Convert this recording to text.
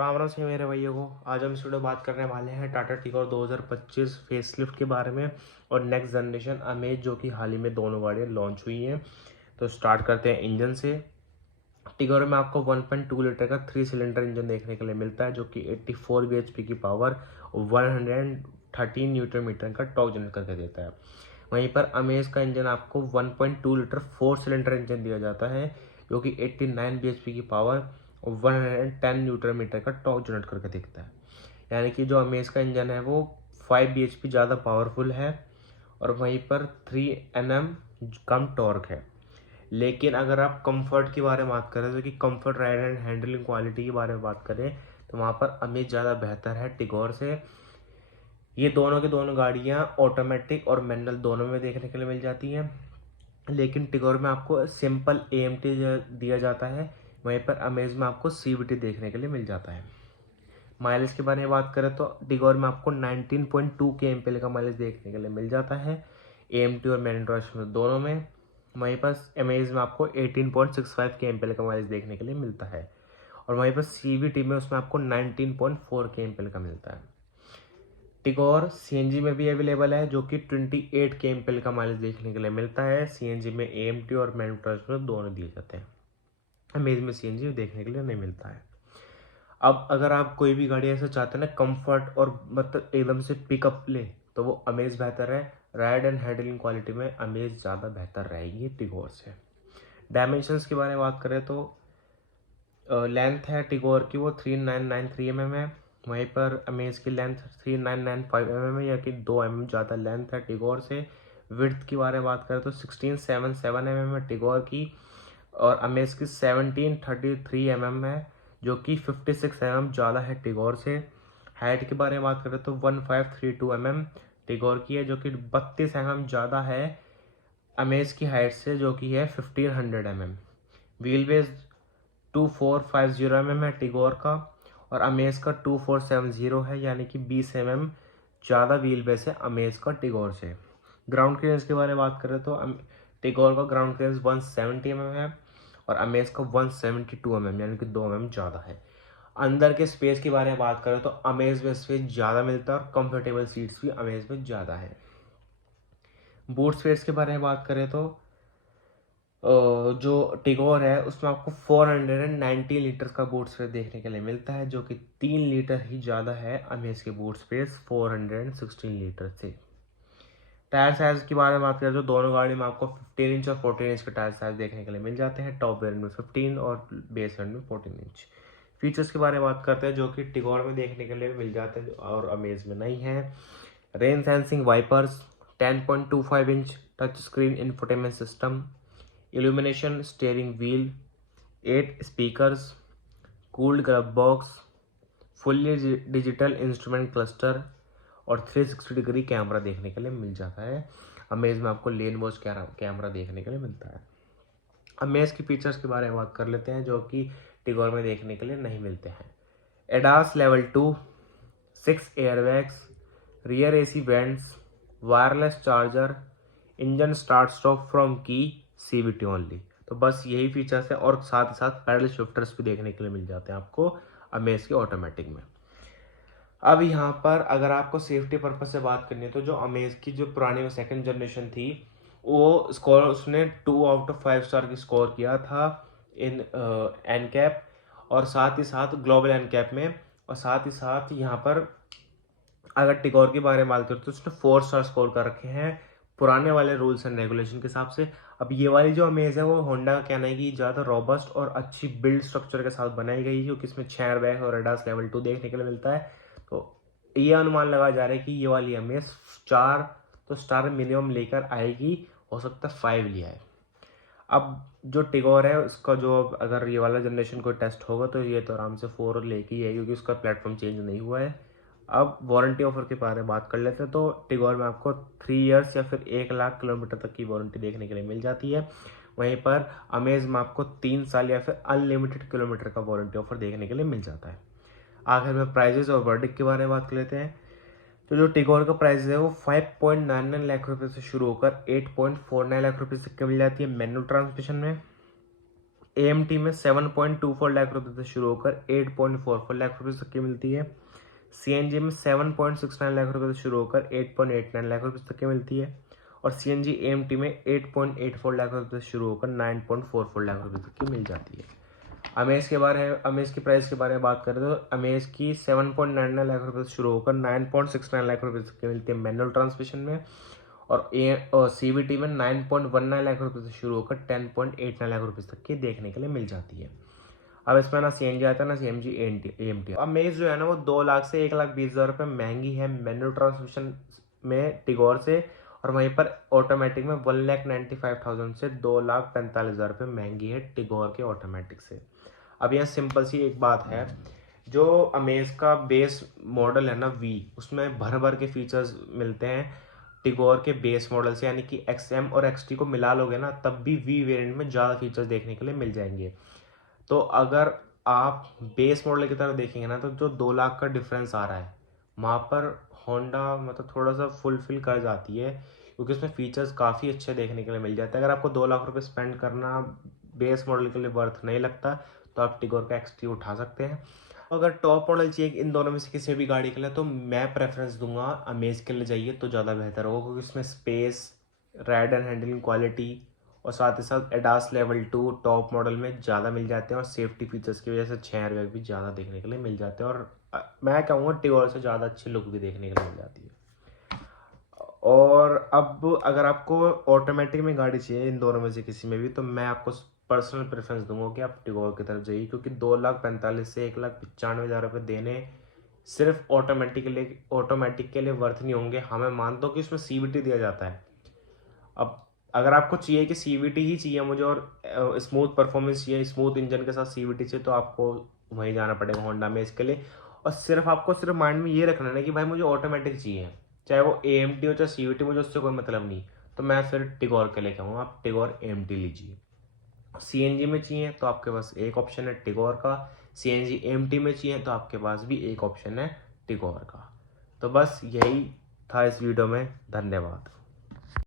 राम राम से मेरे भैया को। आज हम इस वीडियो बात करने वाले हैं टाटा टिगोर 2025 फेसलिफ्ट के बारे में और नेक्स्ट जनरेशन अमेज, जो कि हाल ही में दोनों गाड़ियाँ लॉन्च हुई हैं। तो स्टार्ट करते हैं इंजन से। टिगोर में आपको 1.2 लीटर का 3 सिलेंडर इंजन देखने के लिए मिलता है, जो कि 84 bhp की पावर और 113 न्यूटन मीटर का टॉर्क जनरेट करके देता है। वहीं पर अमेज का इंजन आपको 1.2 लीटर 4 सिलेंडर इंजन दिया जाता है, जो कि 89 bhp की पावर और 110 न्यूटन मीटर का टॉर्क जनरेट करके देता है। यानी कि जो अमेज का इंजन है वो 5 bhp ज़्यादा पावरफुल है और वहीं पर 3 Nm कम टॉर्क है। लेकिन अगर आप कंफर्ट के बारे में बात करें, तो कि comfort ride and handling quality के बारे में बात करें, तो वहाँ पर अमेज ज़्यादा बेहतर है टिगोर से। ये दोनों की दोनों गाड़ियाँ ऑटोमेटिक और मैनुअल दोनों में देखने के लिए मिल जाती हैं, लेकिन टिगोर में आपको सिंपल AMT दिया जाता है, वहीं पर अमेज में आपको CVT देखने के लिए मिल जाता है। माइलेज के बारे में बात करें तो टिगोर में आपको 19.2 kmpl का माइलेज देखने के लिए मिल जाता है, AMT और मैनुअल ट्रांसमिशन दोनों में। वहीं पर अमेज में आपको 18.65 kmpl का माइलेज देखने के लिए मिलता है और वहीं पर CVT में उसमें आपको 19.4 kmpl का मिलता है। टिगोर CNG में भी अवेलेबल है, जो कि 28 kmpl का माइलेज देखने के लिए मिलता है। CNG में AMT और मैनुअल ट्रांसमिशन दोनों दिए जाते हैं। अमेज में CNG देखने के लिए नहीं मिलता है। अब अगर आप कोई भी गाड़ी ऐसा चाहते हैं ना, कंफर्ट और मतलब एकदम से पिकअप ले, तो वो अमेज बेहतर है। राइड एंड हैंडलिंग क्वालिटी में अमेज ज़्यादा बेहतर रहेगी टिगोर से। डायमेंशंस के बारे में बात करें तो लेंथ है टिगोर की वो 3993 mm है, वहीं पर अमेज की लेंथ 3995 mm है, या कि 2 mm ज़्यादा लेंथ है टिगोर से। विड्थ की बारे में बात करें तो 1677 mm है टिगोर की और अमेज की 1733 mm है, जो कि 56 mm ज़्यादा है टिगोर से। हाइट के बारे में बात करें तो 1532 mm टिगोर की है, जो कि 32 mm ज़्यादा है अमेज की हाइट से, जो कि है 1500 mm। व्हील बेस 2450 है टिगोर का और अमेज का 2470 है, यानी कि 20 ज़्यादा व्हील बेस है अमेज का टिगोर से। ग्राउंड क्लियरेंस के बारे में बात करें तो टिगोर का ग्राउंड क्लियरेंस 170 है और अमेज का 172 यानी कि 2 ज़्यादा है। अंदर के स्पेस के बारे में बात करें तो अमेज में स्पेस ज़्यादा मिलता है और कंफर्टेबल सीट्स भी अमेज में ज़्यादा है। बूट स्पेस के बारे में बात करें तो जो टिगोर है उसमें आपको 490 लीटर का बूट स्पेस देखने के लिए मिलता है, जो कि 3 लीटर ही ज़्यादा है अमेज के बूट स्पेस 416 लीटर से। टायर साइज के बारे में बात करें तो दोनों गाड़ी में आपको 15 इंच और 14 इंच के टायर साइज देखने के लिए मिल जाते हैं। टॉप वेरिएंट में 15 और बेस वेरिएंट में 14 इंच। फीचर्स के बारे में बात करते हैं, जो कि टिगोर में देखने के लिए मिल जाते हैं और अमेज में नहीं है। Rain sensing wipers, 10.25 inch touch screen infotainment system, illumination steering wheel, 8 speakers, cooled glove box, fully digital instrument cluster और 360 डिग्री कैमरा देखने के लिए मिल जाता है। अमेज में आपको लेन वॉच कैमरा देखने के लिए मिलता है। अमेज की फीचर्स के बारे में बात कर लेते हैं, जो कि टिगोर में देखने के लिए नहीं मिलते हैं। ADAS level 2, 6 airbags, rear AC vents, wireless charger, engine start stop from की, CVT ओनली। तो बस यही फीचर्स है और साथ ही साथ पैडल शिफ्टर्स भी देखने के लिए मिल जाते हैं आपको अमेज के ऑटोमेटिक में। अब यहाँ पर अगर आपको सेफ्टी पर्पज से बात करनी है, तो जो अमेज की जो पुरानी सेकंड जनरेशन थी, वो स्कोर उसने 2 आउट ऑफ 5 स्टार की स्कोर किया था इन एनकैप और साथ ही साथ ग्लोबल एनकैप में। और साथ ही साथ यहाँ पर अगर टिगोर के बारे में बात करें तो उसने 4 स्टार स्कोर कर रखे हैं पुराने वाले रूल्स एंड रेगुलेशन के हिसाब से। अब ये वाली जो अमेज है वो होंडा का कहना है कि ज़्यादा रॉबस्ट और अच्छी बिल्ड स्ट्रक्चर के साथ बनाई गई है, क्योंकि इसमें 6 एयरबैग और एडास लेवल 2 देखने के लिए मिलता है। तो ये अनुमान लगाया जा रहा है कि ये वाली अमेज 4 तो स्टार मिनिमम लेकर आएगी, हो सकता है 5 लिया है। अब जो टिगोर है उसका जो अगर ये वाला जनरेशन कोई टेस्ट होगा तो ये तो आराम से 4 लेके ही है, क्योंकि उसका प्लेटफॉर्म चेंज नहीं हुआ है। अब वारंटी ऑफर के बारे में बात कर लेते हैं, तो टिगोर में आपको 3 इयर्स या फिर 1 लाख किलोमीटर तक की वारंटी देखने के लिए मिल जाती है। वहीं पर अमेज में आपको 3 साल या फिर अनलिमिटेड किलोमीटर का वारंटी ऑफर देखने के लिए मिल जाता है। आखिर में प्राइजेस और वर्डिक्ट के बारे में बात कर लेते हैं, तो जो टिगोर का प्राइस है वो 5.99 लाख रुपए से शुरू होकर 8.49 लाख रुपए तक की मिल जाती है मैनुअल ट्रांसमिशन में। AMT में 7.24 लाख रुपए से शुरू होकर 8.44 लाख रुपए तक की मिलती है। CNG में 7.69 लाख रुपए से शुरू होकर 8.89 लाख रुपए तक की मिलती है। और CNG AMT में 8.84 लाख रुपए से शुरू होकर 9.44 लाख रुपए तक की मिल जाती है। अमेज की प्राइस के बारे में बात करें तो अमेज की 7.99 लाख रुपए से शुरू होकर 9.69 लाख रुपए तक की मिलती है मैनुअल ट्रांसमिशन में। और CVT में 9.19 लाख रुपए से शुरू होकर 10.89 लाख रुपए तक की देखने के लिए मिल जाती है। अब इसमें ना CNG आता है ना CNG AMT। अमेज जो है ना वो 2 लाख से 1,20,000 रुपये महंगी है मैनुअल ट्रांसमिशन में टिगोर से, और वहीं पर ऑटोमेटिक में 1,95,000 से 2,45,000 रुपये महंगी है टिगोर के ऑटोमेटिक से। अब यहाँ सिंपल सी एक बात है, जो अमेज का बेस मॉडल है ना V, उसमें भर भर के फीचर्स मिलते हैं टिगोर के बेस मॉडल से, यानी कि XM और XT को मिला लोगे ना तब भी V वेरिएंट में ज़्यादा फीचर्स देखने के लिए मिल जाएंगे। तो अगर आप बेस मॉडल की तरफ देखेंगे ना तो जो 2 लाख का डिफरेंस आ रहा है वहाँ पर होंडा मतलब थोड़ा सा फुलफिल कर जाती है, क्योंकि उसमें फीचर्स काफ़ी अच्छे देखने के लिए मिल जाते हैं। अगर आपको 2 लाख रुपए स्पेंड करना बेस मॉडल के लिए वर्थ नहीं लगता तो आप टिगोर का XT उठा सकते हैं। अगर टॉप मॉडल चाहिए इन दोनों में से किसी भी गाड़ी के लिए तो मैं प्रेफरेंस दूंगा अमेज के लिए जाइए तो ज़्यादा बेहतर होगा, क्योंकि उसमें space, ride and handling quality और साथ ही साथ एडास लेवल 2 टॉप मॉडल में ज़्यादा मिल जाते हैं, और सेफ्टी फीचर्स की वजह से 6 एयरबैग भी ज़्यादा देखने के लिए मिल जाते हैं, और मैं कहूँगा टिगोर से ज़्यादा अच्छी लुक भी देखने के लिए मिल जाती है। और अब अगर आपको ऑटोमेटिक में गाड़ी चाहिए इन दोनों में से किसी में भी तो मैं आपको पर्सनल प्रेफरेंस दूंगा कि आप टिगोर की तरफ जाइए, क्योंकि 2,45,000 से 1,95,000 रुपये देने सिर्फ ऑटोमेटिक के लिए वर्थ नहीं होंगे। हाँ मैं मानता हूँ कि उसमें CVT दिया जाता है। अब अगर आपको चाहिए कि CVT ही चाहिए मुझे और स्मूथ परफॉर्मेंस चाहिए, स्मूथ इंजन के साथ CVT चाहिए, तो आपको वहीं जाना पड़ेगा होंडा में इसके लिए। और आपको सिर्फ माइंड में ये रखना है कि भाई मुझे ऑटोमेटिक चाहिए, चाहे वो AMT हो चाहे CVT, मुझे उससे कोई मतलब नहीं, तो मैं फिर टिगोर के लिए कहूँगा आप टिगोर AMT लीजिए। CNG में चाहिए तो आपके पास एक ऑप्शन है टिगोर का, CNG AMT में चाहिए तो आपके पास भी एक ऑप्शन है टिगोर का। तो बस यही था इस वीडियो में, धन्यवाद।